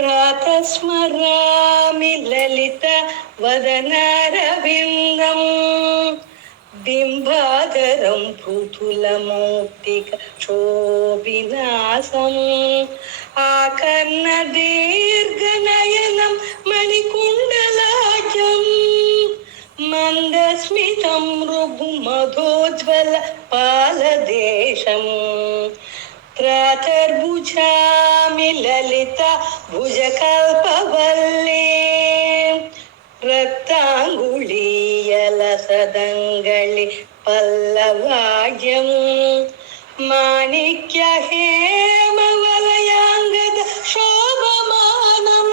प्रातस्मरामि ललित वदनारविन्दम् बिम्बाधरं पृथुलमौक्तिक शोभिनासम् आकर्णदीर्घनयनं मणिकुण्डलाख्यं मन्दस्मितं मृगुमधोज्ज्वल पालदेशम् प्रातर्भुजामि ललिता भुजकल्पवल्ली रक्ताङ्गुलीयलसदङ्गळि पल्लवाज्यं माणिक्य हेमवलयाङ्गद शोभमानं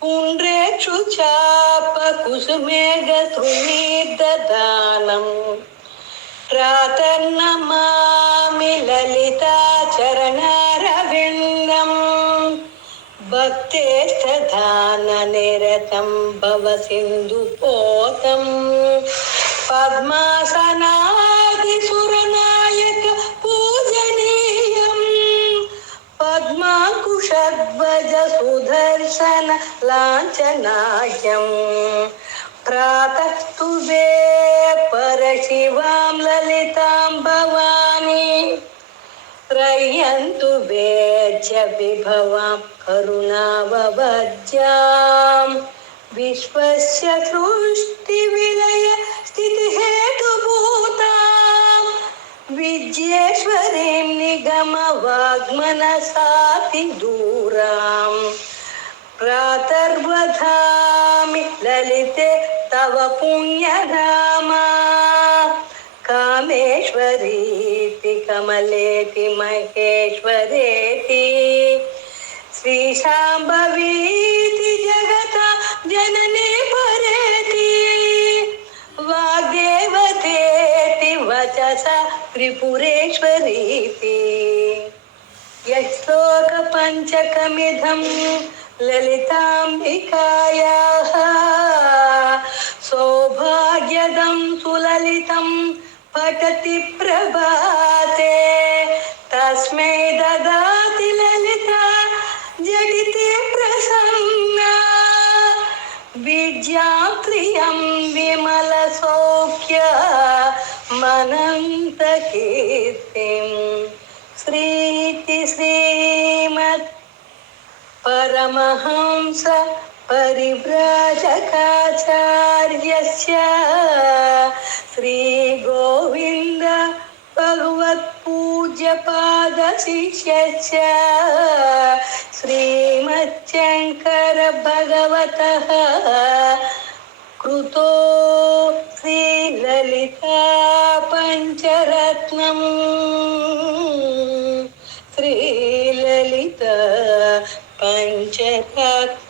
पुण्ड्रेक्षु चापकुसुमेघतृणीर्ददानं प्रातर्नमामि ललिता चरणारविन्दम् भक्तेष्टधाननिरतं भव सिन्धुपोतं पद्मासनादिसुरनायक पूजनीयं पद्माकुशध्वज सुदर्शन लाञ्छनाख्यं प्रातस्तुवे परशिवां ललितां भवानी त्रयन्तु वेच्च विभवां करुणाववज्जां विश्वस्य सृष्टिविलय स्थितिहेतुभूतां विज्ञेश्वरीं निगमवाग्मनसाति दूरां प्रातर्वधामि ललिते तव पुण्यधामा कामेश्वरीति कमलेति महेश्वरेति श्रीशाम्भवीति जगता जननी परेति वाग्देवतेति वचसा त्रिपुरेश्वरीति यश्लोकपञ्चकमिदं ललिताम्बिकायाः सौभाग्यदं सुललितं पठति प्रभाते तस्मै ददाति ललिता जडिते प्रसन्ना विद्यां प्रियं विमलसौख्य मनन्तकीर्तिं श्रीति श्रीमत् परमहंस परिव्राजकाचार्यस्य श्री गोविंद भगवत्पूज्यपादशिष्यस्य श्रीमच्छङ्कर भगवतः कृतो श्रीललिता पञ्चरत्नम् श्रीललिता पञ्चरत्नम्।